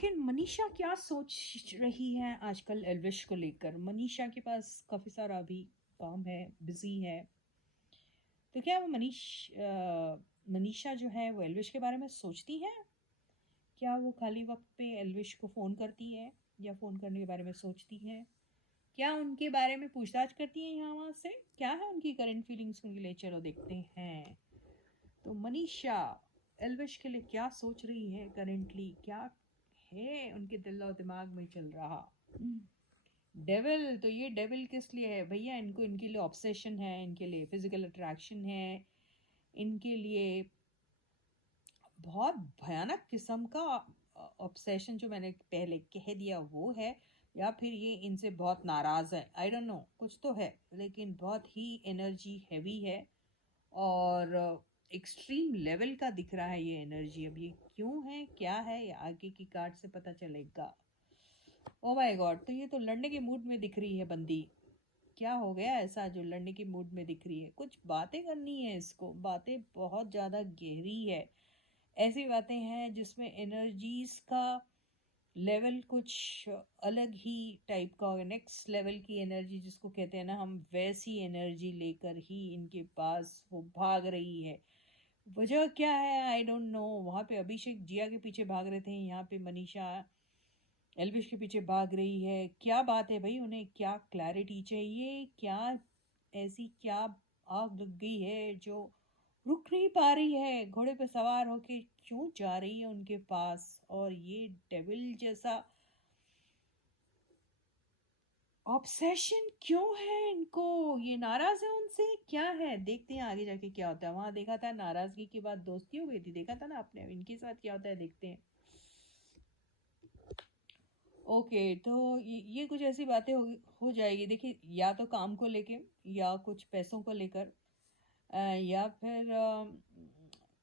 आखिर मनीषा क्या सोच रही है आजकल एल्विश को लेकर? मनीषा के पास काफ़ी सारा अभी काम है, बिज़ी है। तो क्या वो मनीषा जो है वो एल्विश के बारे में सोचती है? क्या वो खाली वक़्त पे एल्विश को फ़ोन करती है या फ़ोन करने के बारे में सोचती है? क्या उनके बारे में पूछताछ करती है यहाँ-वहाँ से? क्या है उनकी करंट फीलिंग्स उनके लिए? चलो देखते हैं। तो मनीषा एल्विश के लिए क्या सोच रही है करंटली? क्या है उनके दिल और दिमाग में चल रहा? डेविल, तो ये डेविल किस लिए है भैया? इनको इनके लिए ऑब्सेशन है, इनके लिए फिजिकल अट्रैक्शन है, इनके लिए बहुत भयानक किस्म का ऑब्सेशन जो मैंने पहले कह दिया वो है, या फिर ये इनसे बहुत नाराज़ है। आई डोंट नो, कुछ तो है, लेकिन बहुत ही एनर्जी हैवी है और एक्सट्रीम लेवल का दिख रहा है ये एनर्जी। अब ये क्यों है, क्या है, ये आगे की कार्ड से पता चलेगा। ओ माय गॉड, तो ये तो लड़ने के मूड में दिख रही है बंदी। क्या हो गया ऐसा जो लड़ने के मूड में दिख रही है? कुछ बातें करनी है इसको, बातें बहुत ज़्यादा गहरी है। ऐसी बातें हैं जिसमें एनर्जीज का लेवल कुछ अलग ही टाइप का होगा, नेक्स्ट लेवल की एनर्जी जिसको कहते हैं ना हम, वैसी एनर्जी लेकर ही इनके पास वो भाग रही है। वजह क्या है आई डोंट नो। वहाँ पे अभिषेक जिया के पीछे भाग रहे थे, यहाँ पे मनीषा एल्विश के पीछे भाग रही है। क्या बात है भाई, उन्हें क्या क्लैरिटी चाहिए? क्या ऐसी क्या आग लग गई है जो रुक नहीं पा रही है? घोड़े पे सवार होके क्यों जा रही है उनके पास? और ये डेविल जैसा ऑब्सेशन क्यों है इनको? ये नाराज है उनसे, क्या है? देखते हैं आगे जाके क्या होता है। वहां देखा था नाराजगी के बाद दोस्ती हो गई थी, देखा था ना आपने। इनके साथ क्या होता है देखते हैं। ओके, तो ये कुछ ऐसी बातें हो जाएगी। देखिए, या तो काम को लेके, या कुछ पैसों को लेकर, या फिर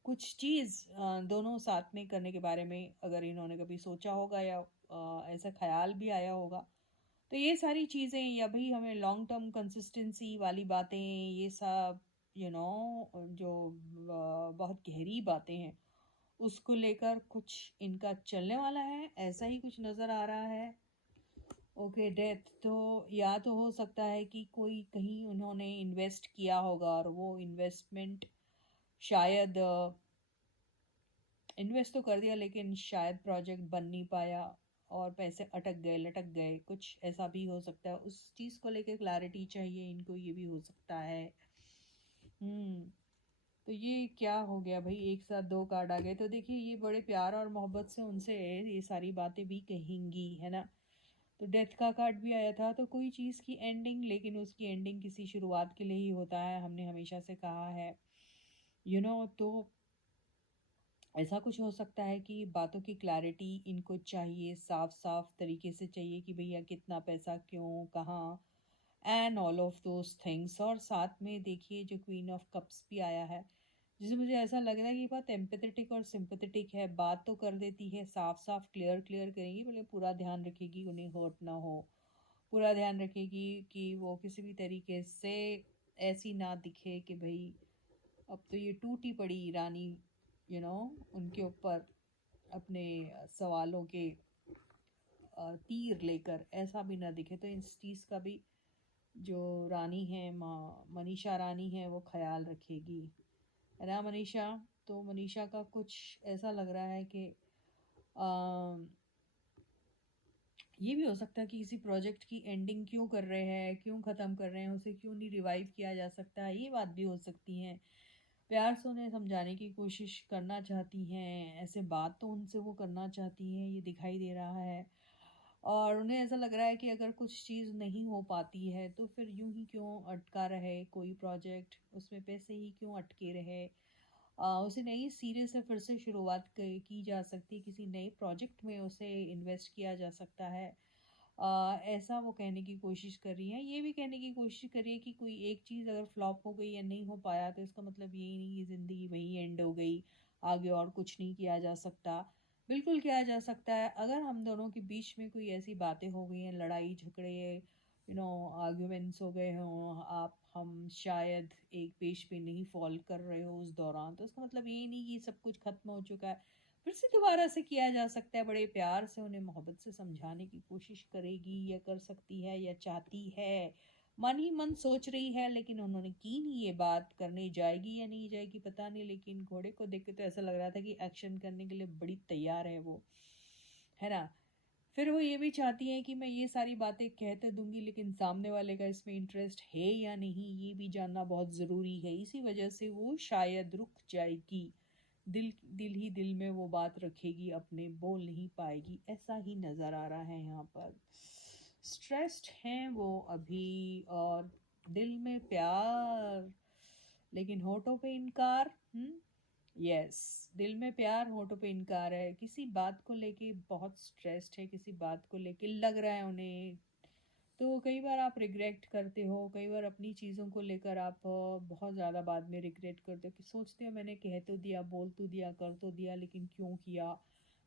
कुछ चीज़ दोनों साथ में करने के बारे में अगर इन्होंने कभी सोचा होगा, या ऐसा ख्याल भी आया होगा। तो ये सारी चीज़ें, या भाई हमें लॉन्ग टर्म कंसिस्टेंसी वाली बातें, ये सब जो बहुत गहरी बातें हैं, उसको लेकर कुछ इनका चलने वाला है, ऐसा ही कुछ नज़र आ रहा है। ओके, डेथ तो या तो हो सकता है कि कोई कहीं उन्होंने इन्वेस्ट किया होगा और वो इन्वेस्टमेंट शायद इन्वेस्ट तो कर दिया, लेकिन शायद प्रोजेक्ट बन नहीं पाया और पैसे अटक गए, लटक गए, कुछ ऐसा भी हो सकता है। उस चीज़ को लेकर क्लैरिटी चाहिए इनको, ये भी हो सकता है। हम्म तो ये क्या हो गया भाई, एक साथ दो कार्ड आ गए। तो देखिए, ये बड़े प्यार और मोहब्बत से उनसे ये सारी बातें भी कहेंगी, है ना। तो डेथ का कार्ड भी आया था, तो कोई चीज़ की एंडिंग, लेकिन उसकी एंडिंग किसी शुरुआत के लिए ही होता है, हमने हमेशा से कहा है। तो ऐसा कुछ हो सकता है कि बातों की क्लैरिटी इनको चाहिए, साफ साफ तरीके से चाहिए कि भैया कितना पैसा, क्यों, कहाँ, and all of those things. और साथ में देखिए, जो क्वीन ऑफ कप्स भी आया है, जिसे मुझे ऐसा लग रहा है कि ये बहुत एम्पैथेटिक और सिंपैथेटिक है। बात तो कर देती है, साफ साफ क्लियर क्लियर करेंगी, बोले पूरा ध्यान रखेगी उन्हें हर्ट ना हो, पूरा ध्यान रखेगी कि वो किसी भी तरीके से ऐसी ना दिखे कि भाई अब तो ये टूटी पड़ी रानी, उनके ऊपर अपने सवालों के तीर लेकर ऐसा भी ना दिखे। तो इस चीज़ का भी जो रानी है, मनीषा रानी है, वो ख्याल रखेगी, है ना मनीषा। तो मनीषा का कुछ ऐसा लग रहा है कि ये भी हो सकता है कि किसी प्रोजेक्ट की एंडिंग क्यों कर रहे हैं, क्यों ख़त्म कर रहे हैं, उसे क्यों नहीं रिवाइव किया जा सकता है, ये बात भी हो सकती है। प्यार से उन्हें समझाने की कोशिश करना चाहती हैं, ऐसे बात तो उनसे वो करना चाहती हैं, ये दिखाई दे रहा है। और उन्हें ऐसा लग रहा है कि अगर कुछ चीज़ नहीं हो पाती है तो फिर यूं ही क्यों अटका रहे कोई प्रोजेक्ट, उसमें पैसे ही क्यों अटके रहे। उसे नई सिरे से फिर से शुरुआत की जा सकती है, किसी नए प्रोजेक्ट में उसे इन्वेस्ट किया जा सकता है। ऐसा वो कहने की कोशिश कर रही है। ये भी कहने की कोशिश कर रही है कि कोई एक चीज़ अगर फ्लॉप हो गई या नहीं हो पाया, तो इसका मतलब यही नहीं कि ज़िंदगी वहीं एंड हो गई, आगे और कुछ नहीं किया जा सकता। बिल्कुल किया जा सकता है। अगर हम दोनों के बीच में कोई ऐसी बातें हो गई हैं, लड़ाई झगड़े, आर्ग्यूमेंट्स हो गए हों, आप हम शायद एक पेज पे नहीं फॉल कर रहे हो उस दौरान, तो इसका मतलब ये नहीं कि सब कुछ ख़त्म हो चुका है। फिर से दोबारा से किया जा सकता है। बड़े प्यार से उन्हें मोहब्बत से समझाने की कोशिश करेगी या कर सकती है या चाहती है, मन ही मन सोच रही है, लेकिन उन्होंने की नहीं ये बात। करने जाएगी या नहीं जाएगी पता नहीं, लेकिन घोड़े को देख के तो ऐसा लग रहा था कि एक्शन करने के लिए बड़ी तैयार है वो, है ना। फिर वो ये भी चाहती हैं कि मैं ये सारी बातें कह तो दूंगी, लेकिन सामने वाले का इसमें इंटरेस्ट है या नहीं ये भी जानना बहुत ज़रूरी है। इसी वजह से वो शायद रुक जाएगी, दिल दिल ही दिल में वो बात रखेगी, अपने बोल नहीं पाएगी, ऐसा ही नज़र आ रहा है यहाँ पर। स्ट्रेस्ड हैं वो अभी, और दिल में प्यार लेकिन होठों पे इनकार। यस, दिल में प्यार होठों पे इनकार है। किसी बात को लेके बहुत स्ट्रेस्ड है, किसी बात को लेके लग रहा है उन्हें। तो कई बार आप रिग्रेट करते हो, कई बार अपनी चीज़ों को लेकर आप बहुत ज़्यादा बाद में रिग्रेट करते हो कि सोचते हो मैंने कह तो दिया, बोल तो दिया, कर तो दिया, लेकिन क्यों किया।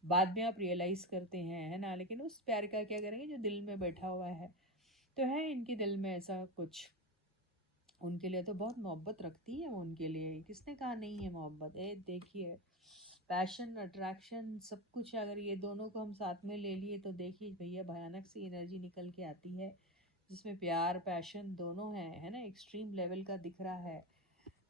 बाद में आप रियलाइज़ करते हैं, है ना। लेकिन उस प्यार का क्या करेंगे जो दिल में बैठा हुआ है। तो है इनके दिल में ऐसा कुछ, उनके लिए तो बहुत मोहब्बत रखती है वो उनके लिए, किसने कहा नहीं है मोहब्बत। देखिए, पैशन, अट्रैक्शन, सब कुछ अगर ये दोनों को हम साथ में ले लिए तो देखिए भैया भयानक सी एनर्जी निकल के आती है, जिसमें प्यार पैशन दोनों है ना। एक्सट्रीम लेवल का दिख रहा है।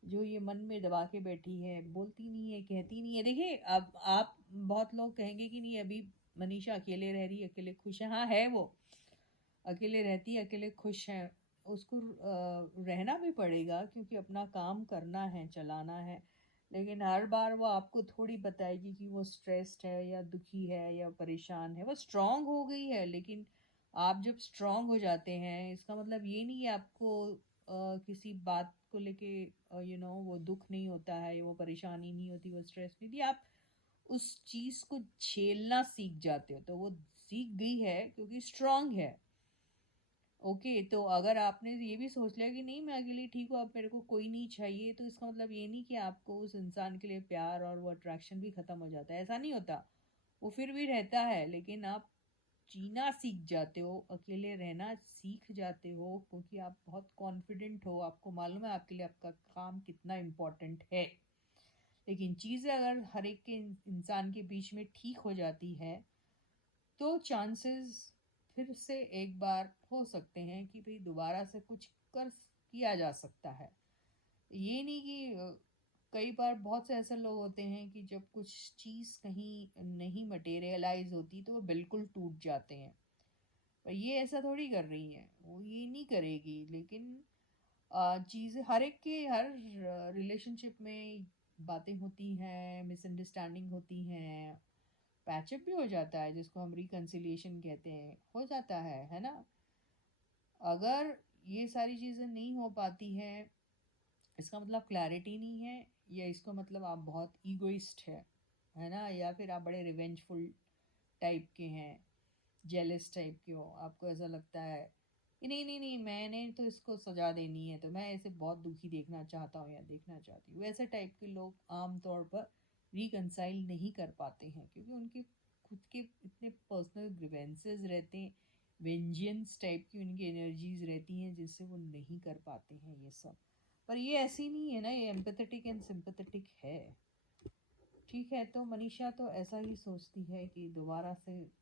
जो ये मन में दबा के बैठी है, बोलती नहीं है, कहती नहीं है। देखिए, अब आप बहुत लोग कहेंगे कि नहीं अभी मनीषा अकेले रह रही, अकेले खुश है। हाँ है, वो अकेले रहती है, अकेले खुश है। उसको रहना भी पड़ेगा क्योंकि अपना काम करना है, चलाना है। लेकिन हर बार वो आपको थोड़ी बताएगी कि वो स्ट्रेस्ड है या दुखी है या परेशान है। वो स्ट्रांग हो गई है, लेकिन आप जब स्ट्रांग हो जाते हैं इसका मतलब ये नहीं है आपको किसी बात को लेके वो दुख नहीं होता है, वो परेशानी नहीं होती, वो स्ट्रेस नहीं होती। आप उस चीज़ को झेलना सीख जाते हो, तो वो सीख गई है क्योंकि स्ट्रांग है। ओके, तो अगर आपने ये भी सोच लिया कि नहीं मैं अकेली ठीक हूँ, अब मेरे को कोई नहीं चाहिए, तो इसका मतलब ये नहीं कि आपको उस इंसान के लिए प्यार और वो अट्रैक्शन भी ख़त्म हो जाता है। ऐसा नहीं होता, वो फिर भी रहता है, लेकिन आप जीना सीख जाते हो, अकेले रहना सीख जाते हो, क्योंकि आप बहुत कॉन्फिडेंट हो, आपको मालूम है आपके लिए आपका काम कितना इम्पोर्टेंट है। लेकिन चीज़ें अगर हर एक के इंसान के बीच में ठीक हो जाती है तो चांसेस फिर से एक बार हो सकते हैं कि भाई दोबारा से कुछ कर किया जा सकता है। ये नहीं कि कई बार बहुत से ऐसे लोग होते हैं कि जब कुछ चीज़ कहीं नहीं मटेरियलाइज होती तो वो बिल्कुल टूट जाते हैं। पर ये ऐसा थोड़ी कर रही हैं, वो ये नहीं करेगी। लेकिन चीज़ें हर एक के हर रिलेशनशिप में बातें होती हैं, मिसअंडरस्टैंडिंग होती हैं, पैचअप भी हो जाता है, जिसको हम रिकन्सिलिएशन कहते हैं, हो जाता है ना। अगर ये सारी चीज़ें नहीं हो पाती हैं, इसका मतलब क्लैरिटी नहीं है, या इसको मतलब आप बहुत ईगोइस्ट है ना, या फिर आप बड़े रिवेंजफुल टाइप के हैं, जेलस टाइप के हो। आपको ऐसा लगता है कि नहीं नहीं नहीं मैंने तो इसको सजा देनी है, तो मैं इसे बहुत दुखी देखना चाहता हूँ या देखना चाहती हूँ। वैसे टाइप के लोग आमतौर पर रिकनसाइल नहीं कर पाते हैं, क्योंकि उनके खुद के इतने पर्सनल ग्रीवेंसेस रहते हैं, वेंजियंस टाइप की उनकी एनर्जीज रहती हैं, जिससे वो नहीं कर पाते हैं ये सब। पर ये ऐसी नहीं है ना, ये एम्पैथेटिक एंड सिंपैथेटिक है। ठीक है, तो मनीषा तो ऐसा ही सोचती है कि दोबारा से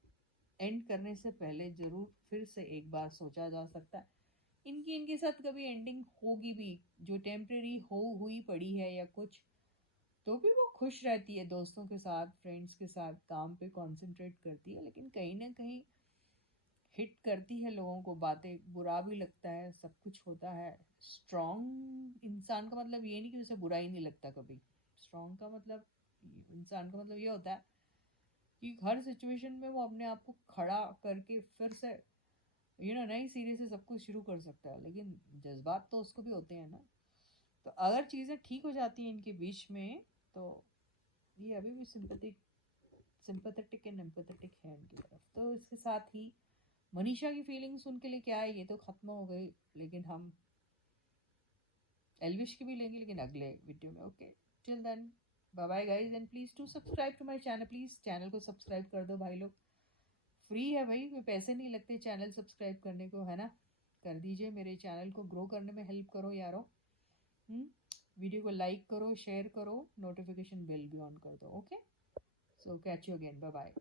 एंड करने से पहले ज़रूर फिर से एक बार सोचा जा सकता है। इनके साथ कभी एंडिंग होगी भी, जो टेम्प्रेरी हुई पड़ी है या कुछ, तो भी वो खुश रहती है, दोस्तों के साथ, फ्रेंड्स के साथ, काम पे कंसंट्रेट करती है। लेकिन कहीं ना कहीं हिट करती है लोगों को बातें, बुरा भी लगता है, सब कुछ होता है। स्ट्रॉन्ग इंसान का मतलब ये नहीं कि उसे बुरा ही नहीं लगता कभी। स्ट्रॉन्ग का मतलब, इंसान का मतलब ये होता है कि हर सिचुएशन में वो अपने आप को खड़ा करके फिर से नई सिरे से सब कुछ शुरू कर सकता है। लेकिन जज्बात तो उसको भी होते हैं ना। तो अगर चीज़ें ठीक हो जाती हैं इनके बीच में, तो ये अभी भी सिंपैथेटिक एंड एम्पैथेटिक है इनकी तरफ। तो इसके साथ ही मनीषा की फीलिंग्स उनके लिए क्या है ये तो ख़त्म हो गई, लेकिन हम एल्विश की भी लेंगे, लेकिन अगले वीडियो में। Okay, till then bye bye guys, and please to subscribe to my channel. Please channel को सब्सक्राइब कर दो भाई लोग, फ्री है भाई, कोई पैसे नहीं लगते चैनल सब्सक्राइब करने को, है ना। कर दीजिए, मेरे चैनल को ग्रो करने में हेल्प करो यारो। वीडियो को लाइक करो, शेयर करो, नोटिफिकेशन बेल भी ऑन कर दो। Okay. So catch you again. Bye bye.